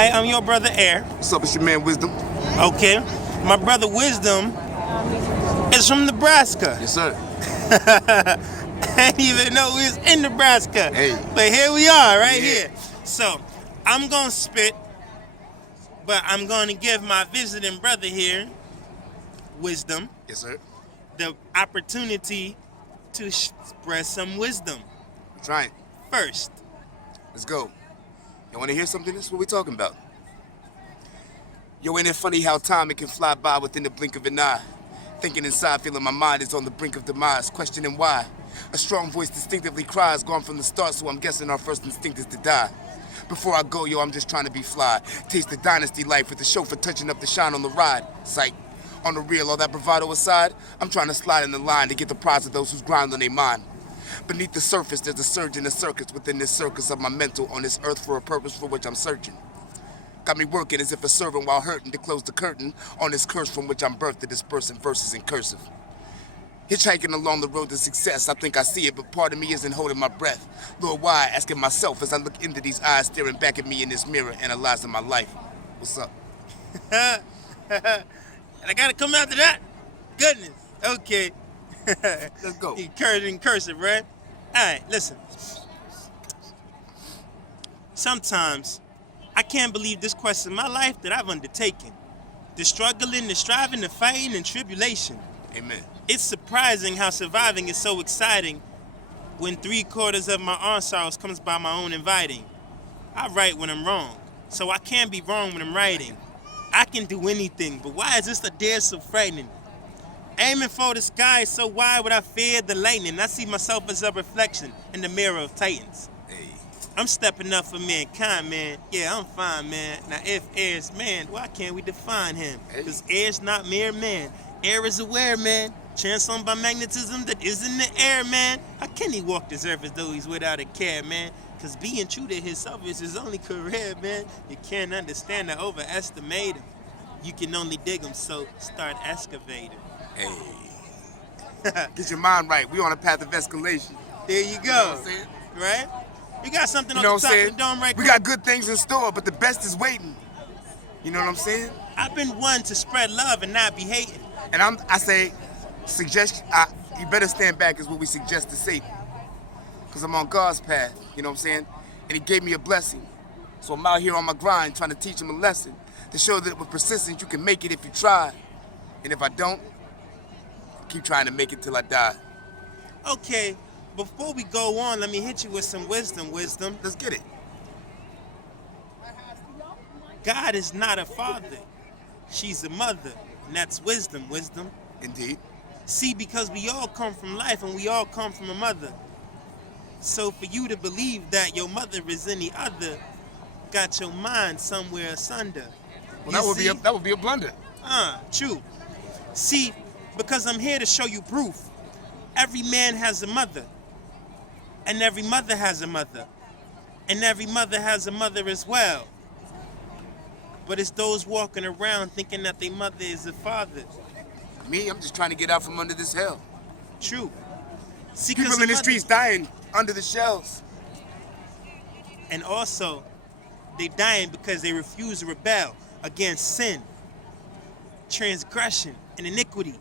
Hi, I'm your brother Air. What's up, it's your man Wizdum. Okay. My brother Wizdum is from Nebraska. Yes, sir. I didn't even know we was in Nebraska. Hey. But here we are, right here. So, I'm going to spit, but I'm going to give my visiting brother here, Wizdum, Yes, sir. the opportunity to express some wisdom We're trying. first. Let's go. You want to hear something? This is what we're talking about. Yo, ain't it funny how time it can fly by within the blink of an eye? Thinking inside, feeling my mind is on the brink of demise, questioning why. A strong voice distinctively cries, gone from the start, so I'm guessing our first instinct is to die. Before I go, yo, I'm just trying to be fly. Taste the dynasty life with the chauffeur touching up the shine on the ride. Sight. On the real, all that bravado aside, I'm trying to slide in the line to get the prize of those whose grind on their mind. Beneath the surface, there's a surge in the circuits within this circus of my mental on this earth for a purpose for which I'm searching. Got me working as if a servant while hurting to close the curtain on this curse from which I'm birthed to disperse in verses in cursive. Hitchhiking along the road to success, I think I see it, but part of me isn't holding my breath. Lord, why? Asking myself as I look into these eyes staring back at me in this mirror, analyzing my life. What's up? And I got to come after that? Goodness. Okay. Let's go. Encouraging cursive, right? All right, listen. Sometimes I can't believe this quest in my life that I've undertaken. The struggling, the striving, the fighting, and tribulation. Amen. It's surprising how surviving is so exciting when 3/4 of my ensembles comes by my own inviting. I write when I'm wrong, so I can't be wrong when I'm writing. I can do anything, but why is this a dare so frightening? Aiming for the sky, so why would I fear the lightning? I see myself as a reflection in the mirror of titans. Hey. I'm stepping up for mankind, man. Yeah, I'm fine, man. Now, if air's man, why can't we define him? Because air's not mere man. Air is aware, man. Transformed by magnetism that is in the air, man. How can he walk this earth as though he's without a care, man? Because being true to himself is his only career, man. You can't understand or overestimate him. You can only dig him, so start excavating. Hey. Get your mind right. We on a path of escalation. There you go. You know what I'm saying? Right? You got something You know on the what top I'm of the dome right We quick? got good things in store, but the best is waiting. You know what I'm saying? I've been one to spread love and not be hating. And I say, you better stand back is what we suggest to Satan. Because I'm on God's path, you know what I'm saying? And he gave me a blessing. So I'm out here on my grind trying to teach him a lesson to show that with persistence you can make it if you try. And if I don't, keep trying to make it till I die. Okay, before we go on, let me hit you with some wisdom. Let's get it. God is not a father. She's a mother. And that's wisdom. Indeed. See, because we all come from life and we all come from a mother. So for you to believe that your mother is any other, got your mind somewhere asunder. Well, that would be a blunder. True. See, because I'm here to show you proof. Every man has a mother. And every mother has a mother. And every mother has a mother as well. But it's those walking around thinking that their mother is a father. Me, I'm just trying to get out from under this hell. True. See, People in the streets dying under the shells. And also, they dying because they refuse to rebel against sin, transgression, and iniquity.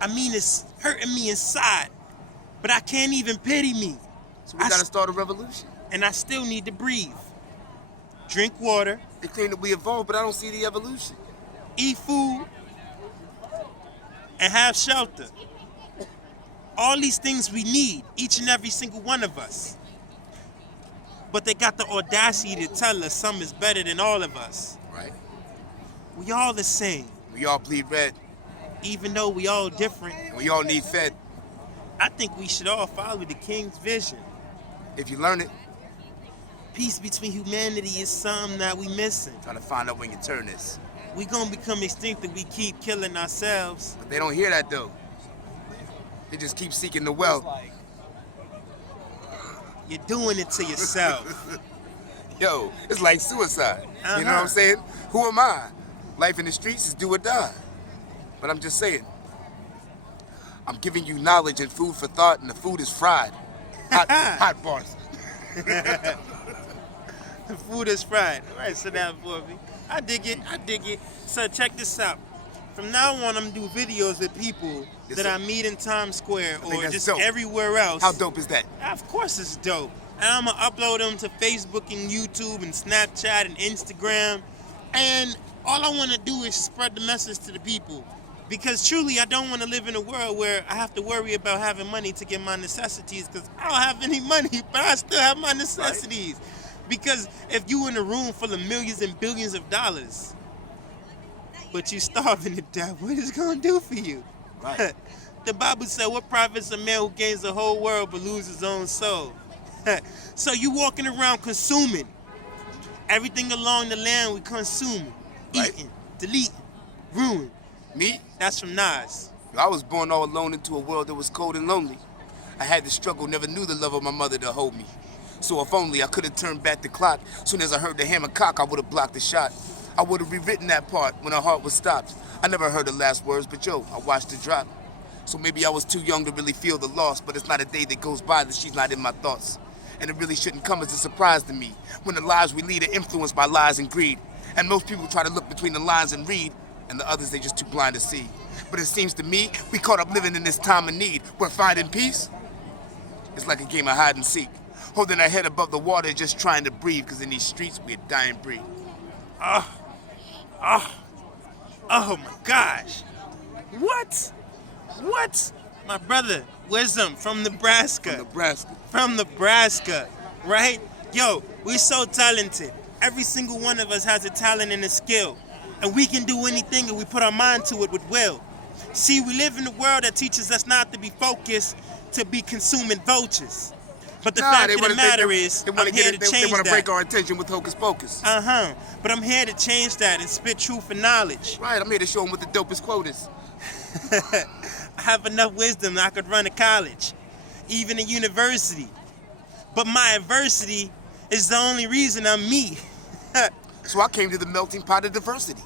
I mean, it's hurting me inside, but I can't even pity me. So we gotta start a revolution. And I still need to breathe. Drink water. They claim that we evolved, but I don't see the evolution. Eat food. And have shelter. All these things we need, each and every single one of us. But they got the audacity to tell us some is better than all of us. Right. We all the same. We all bleed red. Even though we all different. And we all need fed. I think we should all follow the King's vision. If you learn it. Peace between humanity is something that we missing. Trying to find out when you turn this. We gonna become extinct if we keep killing ourselves. But they don't hear that though. They just keep seeking the wealth. You're doing it to yourself. Yo, it's like suicide. You know what I'm saying? Who am I? Life in the streets is do or die. But I'm just saying. I'm giving you knowledge and food for thought, and the food is fried. Hot bars. Food is fried. All right, sit down for me. I dig it. I dig it. So check this out. From now on, I'm gonna do videos with people that I meet in Times Square or just dope. everywhere else. How dope is that? Of course it's dope. And I'm gonna upload them to Facebook and YouTube and Snapchat and Instagram. And all I wanna do is spread the message to the people. Because truly, I don't wanna live in a world where I have to worry about having money to get my necessities, because I don't have any money, but I still have my necessities. Right. Because if you in a room full of millions and billions of dollars, but you starving to death, what is it gonna do for you? Right. The Bible said, what profits a man who gains the whole world but loses his own soul? So you walking around consuming. Everything along the land we consuming. Right. Eating, deleting, ruin. Me? That's from Nas. I was born all alone into a world that was cold and lonely. I had to struggle, never knew the love of my mother to hold me. So if only I could have turned back the clock. Soon as I heard the hammer cock, I would have blocked the shot. I would have rewritten that part when her heart was stopped. I never heard the last words, but yo, I watched it drop. So maybe I was too young to really feel the loss, but it's not a day that goes by that she's not in my thoughts. And it really shouldn't come as a surprise to me when the lives we lead are influenced by lies and greed. And most people try to look between the lines and read, and the others they just too blind to see. But it seems to me, we caught up living in this time of need, where finding peace is like a game of hide and seek. Holding our head above the water, just trying to breathe, because in these streets, we're a dying breed. Oh my gosh. What? My brother, Wizdum from Nebraska. From Nebraska, right? Yo, we're so talented. Every single one of us has a talent and a skill. And we can do anything if we put our mind to it with will. See, we live in a world that teaches us not to be focused, to be consuming vultures. But the fact of the matter is, I'm here to change that. They want to break our attention with hocus pocus. But I'm here to change that and spit truth and knowledge. Right, I'm here to show them what the dopest quote is. I have enough wisdom that I could run a college, even a university. But my adversity is the only reason I'm me. So I came to the melting pot of diversity.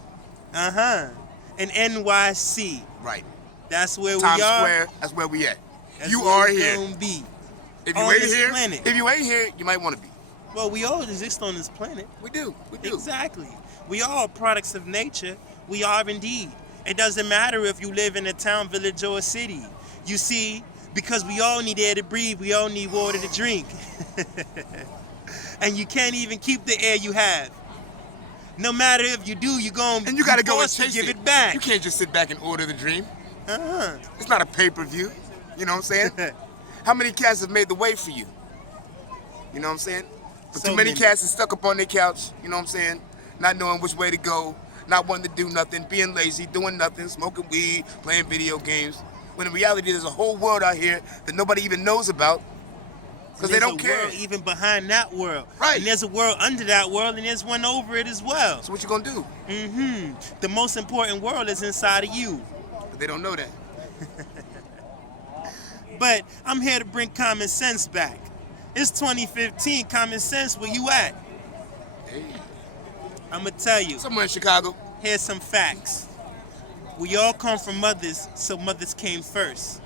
In NYC. Right. That's where we are. Times Square, that's where we at. That's you where are we here. Gonna be. If you ain't here, you might want to be. Well, we all exist on this planet. We do. Exactly. We are products of nature. We are indeed. It doesn't matter if you live in a town, village, or a city. You see, because we all need air to breathe, we all need water to drink. And you can't even keep the air you have. No matter if you do, you're going and you gotta go and chase give it back. You can't just sit back and order the dream. It's not a pay-per-view. You know what I'm saying? How many cats have made the way for you? You know what I'm saying? But too many cats are stuck up on their couch, you know what I'm saying? Not knowing which way to go, not wanting to do nothing, being lazy, doing nothing, smoking weed, playing video games. When in reality, there's a whole world out here that nobody even knows about because they don't care. There's a world even behind that world. Right. And there's a world under that world, and there's one over it as well. So what you gonna do? The most important world is inside of you. But they don't know that. But I'm here to bring common sense back. It's 2015, common sense, where you at? Hey. I'm gonna tell you. Somewhere in Chicago. Here's some facts. We all come from mothers, so mothers came first.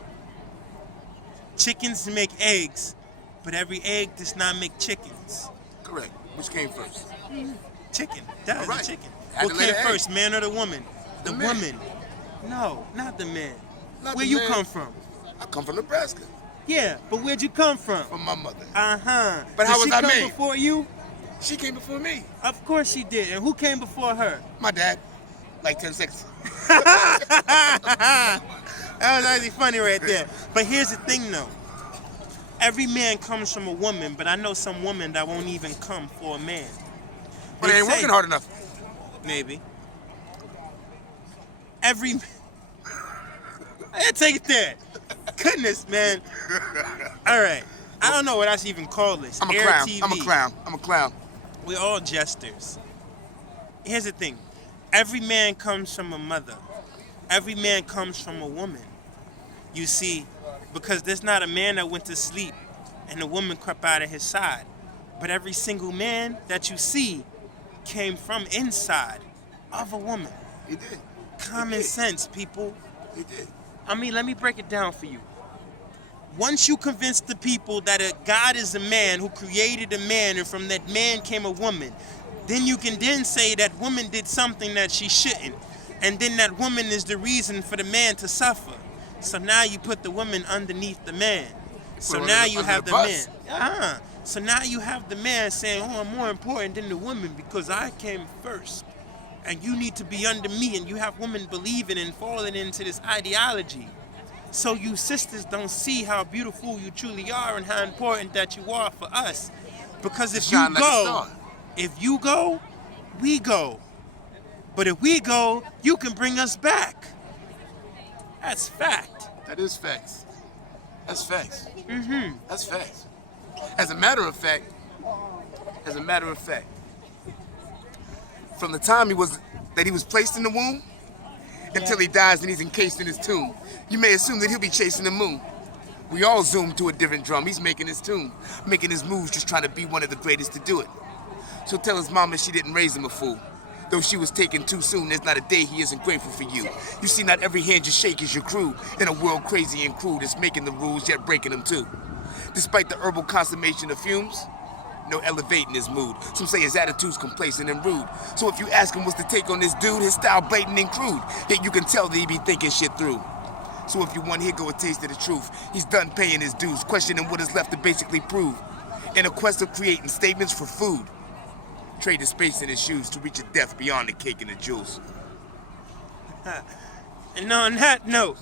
Chickens make eggs, but every egg does not make chickens. Correct. Which came first? Chicken. That is a chicken. What came first, man or the woman? The woman. No, not the man. Where you come from? I come from Nebraska. Yeah, but where'd you come from? From my mother. But how was I made? She came before you? She came before me. Of course she did. And who came before her? My dad. Like 10 seconds. That was actually funny right there. But here's the thing, though. Every man comes from a woman, but I know some women that won't even come for a man. But they ain't working hard enough. Maybe. I take it there. Goodness, man. All right. I don't know what I should even call this. I'm a clown. We're all jesters. Here's the thing. Every man comes from a mother. Every man comes from a woman. You see, because there's not a man that went to sleep and a woman crept out of his side. But every single man that you see came from inside of a woman. He did. Common sense, people. He did. I mean, let me break it down for you. Once you convince the people that God is a man who created a man and from that man came a woman, then you can then say that woman did something that she shouldn't. And then that woman is the reason for the man to suffer. So now you put the woman underneath the man. So now you have the man. So now you have the man saying, oh, I'm more important than the woman because I came first. And you need to be under me. And you have women believing and falling into this ideology. So you sisters don't see how beautiful you truly are and how important that you are for us. Because if you go, we go. But if we go, you can bring us back. That's fact. That is facts. That's facts. Mm-hmm. That's facts. As a matter of fact, from the time he was placed in the womb until he dies and he's encased in his tomb, you may assume that he'll be chasing the moon. We all zoom to a different drum. He's making his tune, making his moves, just trying to be one of the greatest to do it. So tell his mama she didn't raise him a fool. Though she was taken too soon, there's not a day he isn't grateful for you. You see, not every hand you shake is your crew. In a world crazy and crude, it's making the rules, yet breaking them too. Despite the herbal consummation of fumes, no elevating his mood. Some say his attitude's complacent and rude. So if you ask him what's the take on this dude, his style blatant and crude. Yet you can tell that he be thinking shit through. So if you want, here go a taste of the truth. He's done paying his dues, questioning what is left to basically prove. In a quest of creating statements for food. Traded space in his shoes to reach a death beyond the cake and the jewels. And on that note,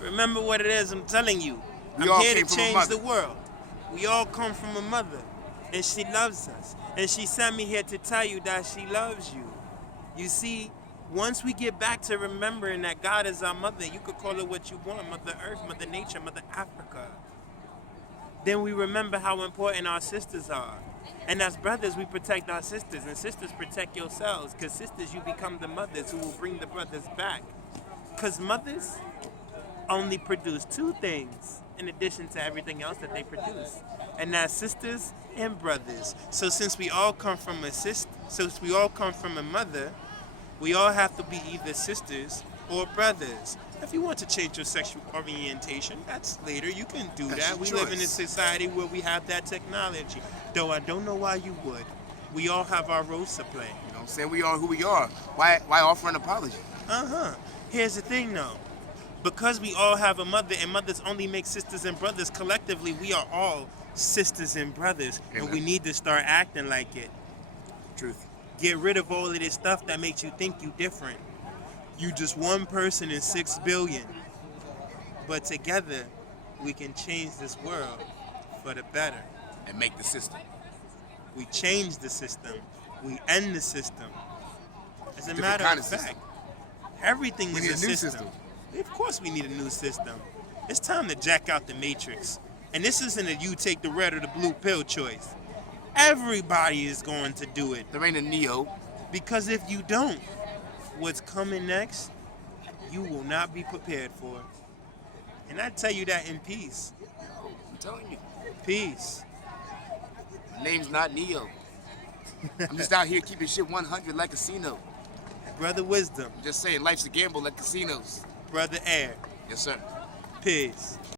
remember what it is I'm telling you. I'm here to change the world. We all come from a mother, and she loves us. And she sent me here to tell you that she loves you. You see, once we get back to remembering that God is our mother, you could call it what you want, Mother Earth, Mother Nature, Mother Africa. Then we remember how important our sisters are. And as brothers, we protect our sisters, and sisters protect yourselves, because sisters, you become the mothers who will bring the brothers back. Because mothers only produce two things in addition to everything else that they produce, and that's sisters and brothers. So since we all come from a mother, we all have to be either sisters or brothers. If you want to change your sexual orientation, that's later. You can do that. We live in a society where we have that technology. Though I don't know why you would. We all have our roles to play. You know what I'm saying? We are who we are. Why offer an apology? Here's the thing, though. Because we all have a mother, and mothers only make sisters and brothers, collectively, we are all sisters and brothers. Amen. And we need to start acting like it. Truth. Get rid of all of this stuff that makes you think you different. You just one person in 6 billion. But together, we can change this world for the better. And make the system. We change the system. We end the system. As a matter of fact, everything is a system. Of course we need a new system. It's time to jack out the matrix. And this isn't a you take the red or the blue pill choice. Everybody is going to do it. There ain't a Neo. Because if you don't, what's coming next, you will not be prepared for. And I tell you that in peace. I'm telling you. Peace. My name's not Neo. I'm just out here keeping shit 100 like casino. Brother Wizdum. I'm just saying, life's a gamble like casinos. Brother Air. Yes, sir. Peace.